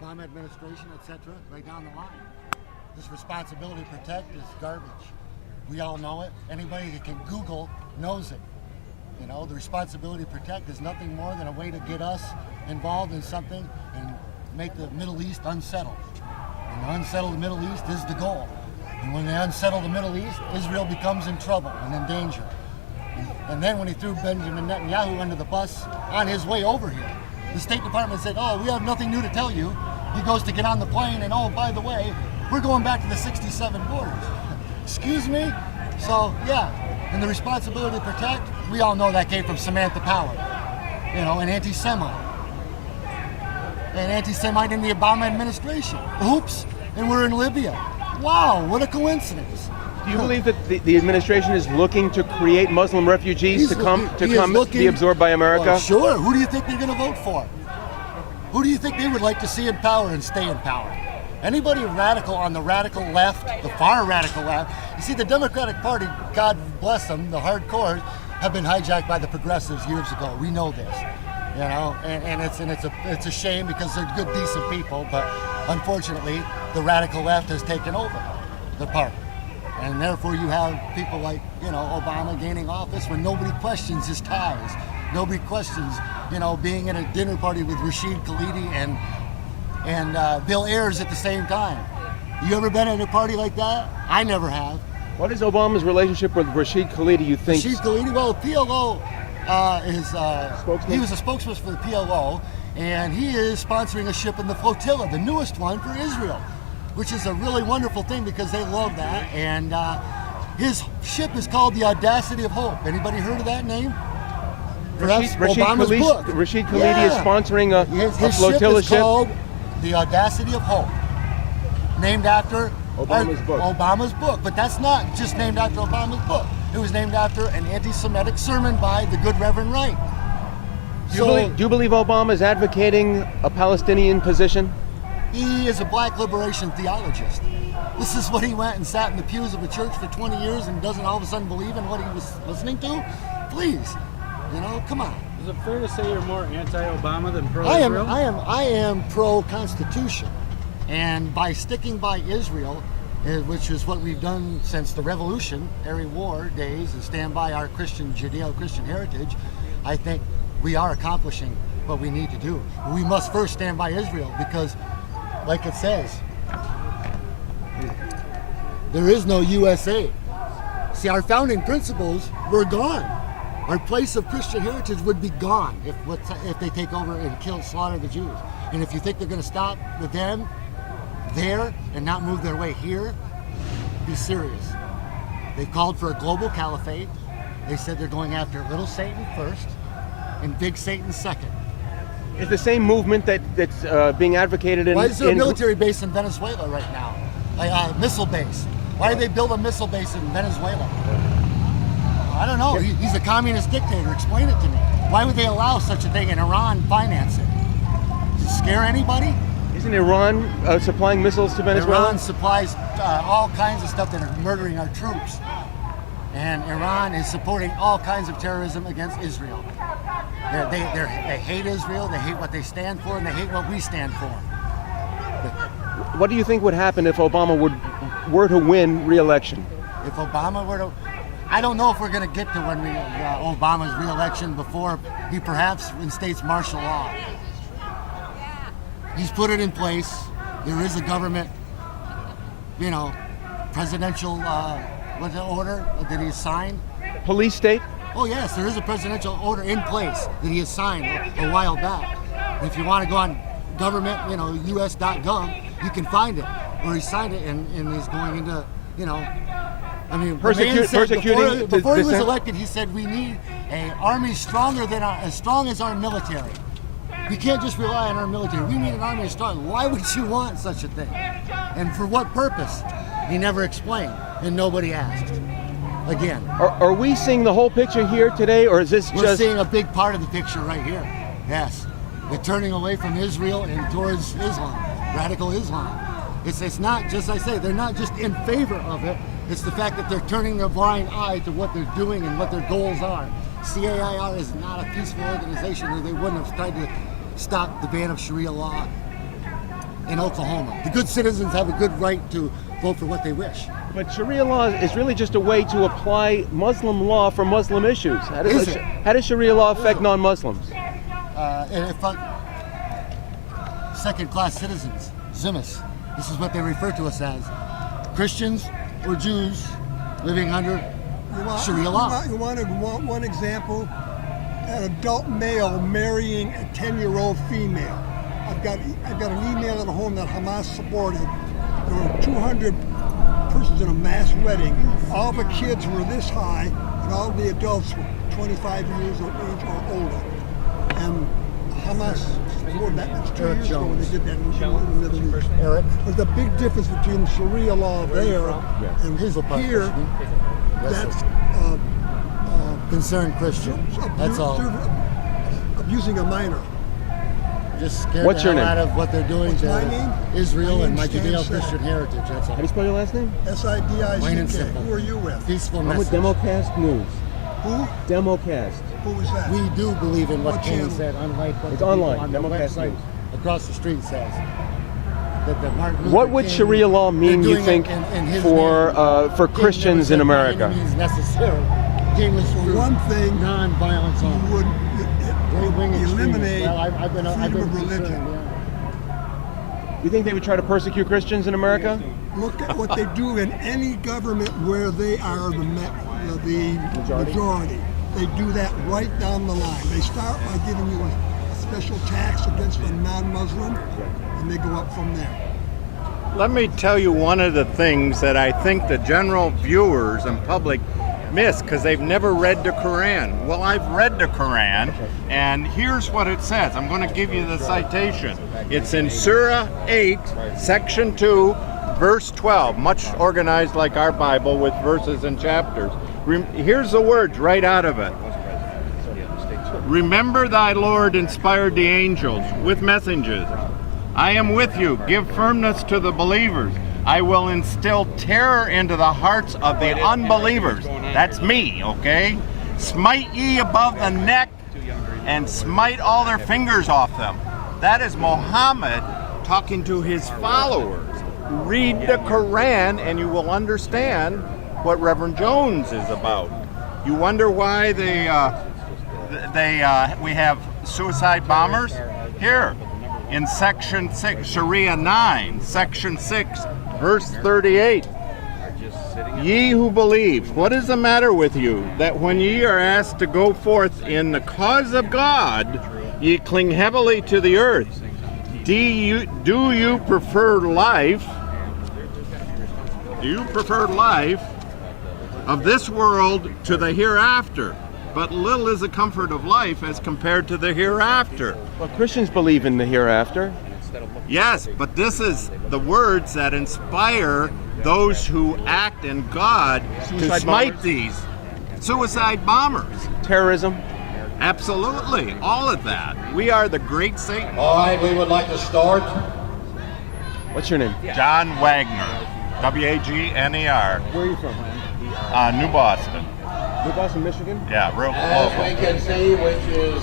Obama administration, etc., right down the line. This responsibility to protect is garbage. We all know it. Anybody that can Google knows it. You know, the responsibility to protect is nothing more than a way to get us involved in something and make the Middle East unsettled. And to unsettle the Middle East is the goal. And when they unsettle the Middle East, Israel becomes in trouble and in danger. And then when he threw Benjamin Netanyahu under the bus on his way over here, the State Department said, oh, we have nothing new to tell you. He goes to get on the plane and, oh, by the way, we're going back to the 67 borders. Excuse me? So, yeah, and the responsibility to protect, we all know that came from Samantha Power, you know, an anti-Semite. An anti-Semite in the Obama administration. Oops, and we're in Libya. Wow, what a coincidence. Do you believe that the administration is looking to create Muslim refugees to come be absorbed by America? Well, sure. Who do you think they're going to vote for? Who do you think they would like to see in power and stay in power? Anybody radical on the radical left, the far radical left. You see, the Democratic Party, God bless them, the hardcore, have been hijacked by the progressives years ago. We know this, you know, and it's a shame because they're good, decent people, but unfortunately, the radical left has taken over the party. And therefore you have people like, you know, Obama gaining office when nobody questions his ties. Nobody questions, you know, being at a dinner party with Rashid Khalidi and Bill Ayers at the same time. You ever been at a party like that? I never have. What is Obama's relationship with Rashid Khalidi, you think? Rashid Khalidi, well, PLO spokesman? He was a spokesman for the PLO, and he is sponsoring a ship in the flotilla, the newest one for Israel, which is a really wonderful thing because they love that. And his ship is called the Audacity of Hope. Anybody heard of that name? Rashid Khalidi is sponsoring a flotilla ship. Is called the Audacity of Hope, named after Obama's book. But that's not just named after Obama's book. It was named after an anti-Semitic sermon by the good Reverend Wright. Do you believe Obama is advocating a Palestinian position? He is a black liberation theologist. This is what he went and sat in the pews of a church for 20 years and doesn't all of a sudden believe in what he was listening to? Please, you know, come on. Is it fair to say you're more anti-Obama than pro-Israel? I am pro-Constitution. And by sticking by Israel, which is what we've done since the Revolutionary War days, and stand by our Christian, Judeo-Christian heritage, I think we are accomplishing what we need to do. We must first stand by Israel because, like it says, there is no USA. See, our founding principles were gone. Our place of Christian heritage would be gone if they take over and slaughter the Jews. And if you think they're going to stop with them there and not move their way here, be serious. They called for a global caliphate. They said they're going after little Satan first and big Satan second. Is the same movement that's being advocated in... Why is there a military base in Venezuela right now? Like a missile base. Why did they build a missile base in Venezuela? I don't know. He's a communist dictator. Explain it to me. Why would they allow such a thing and Iran finance it? Does it scare anybody? Isn't Iran supplying missiles to Venezuela? Iran supplies all kinds of stuff that are murdering our troops. And Iran is supporting all kinds of terrorism against Israel. They hate Israel, they hate what they stand for, and they hate what we stand for. What do you think would happen if Obama were to win re-election? If Obama were to... I don't know if we're going to get to when Obama's re-election before he perhaps instates martial law. He's put it in place. There is a government, you know, presidential order that he signed. Police state? Oh yes, there is a presidential order in place that he has signed a while back. If you want to go on government, you know, us.gov, you can find it where he signed it, and he's going into, you know, I mean, persecuting. Before he was elected, he said we need an army stronger than as strong as our military. We can't just rely on our military. We need an army as strong. Why would you want such a thing? And for what purpose? He never explained, and nobody asked. Again. Are we seeing the whole picture here today, or is this We're seeing a big part of the picture right here. Yes. They're turning away from Israel and towards Islam, radical Islam. It's not just, I say, they're not just in favor of it. It's the fact that they're turning their blind eye to what they're doing and what their goals are. CAIR is not a peaceful organization, or they wouldn't have tried to stop the ban of Sharia law. in Oklahoma. The good citizens have a good right to vote for what they wish. But Sharia law is really just a way to apply Muslim law for Muslim issues. How does Sharia law affect non-Muslims? And if second-class citizens, Zimmis, this is what they refer to us as. Christians or Jews living under Sharia law. You want one example? An adult male marrying a 10-year-old female. I've got an email at home that Hamas supported. There were 200 persons in a mass wedding. All the kids were this high, and all the adults were 25 years of age or older. And Hamas supported that. That's 2 years ago when they did that in the Middle East. Eric. There's a big difference between Sharia law there and here. That's concerned Christian. That's all. Abusing a minor. Just scared What's your the hell name? out of what they're doing What's my to name? Israel My and my name's Stan Judeo-Christian heritage. That's all. How do you spell your last name? Plain and SIDICK. simple. Who are you with? Peaceful I'm with message. Democast News. Who? Democast. Who is that? We do believe in what What King channel? said, unlike what It's the people online, on the Democast website News. across the street says. That the Martin Luther What would King, Sharia law mean, they're you doing think, it in his for name. for King Christians never in said by America? any means necessary. King was For for one thing, non-violence you only. would Right-wing extremists. eliminate Well, I've been freedom of concerned, religion. You think they would try to persecute Christians in America? Look at what they do in any government where they are the majority. They do that right down the line. They start by giving you a special tax against a non-Muslim, and they go up from there. Let me tell you one of the things that I think the general viewers and public miss because they've never read the Quran. Well, I've read the Quran, and here's what it says. I'm going to give you the citation. It's in Surah 8, Section 2, verse 12, much organized like our Bible with verses and chapters. Here's the words right out of it. Remember thy Lord inspired the angels with messengers. I am with you. Give firmness to the believers. I will instill terror into the hearts of the unbelievers. That's me, okay? Smite ye above the neck and smite all their fingers off them. That is Muhammad talking to his followers. Read the Quran and you will understand what Reverend Jones is about. You wonder why we have suicide bombers? Here, in Section 6, Sharia 9, Section 6, verse 38. Ye who believe, what is the matter with you, that when ye are asked to go forth in the cause of God, ye cling heavily to the earth? Do you prefer life? Do you prefer life of this world to the hereafter? But little is the comfort of life as compared to the hereafter. Well, Christians believe in the hereafter. Yes, but this is the words that inspire those who act in God to smite these suicide bombers. Terrorism. Absolutely, all of that. We are the great Satan. All right, we would like to start. What's your name? John Wagner, W-A-G-N-E-R, Where are you from? New Boston. New Boston, Michigan? Yeah, real As local. we can see, which is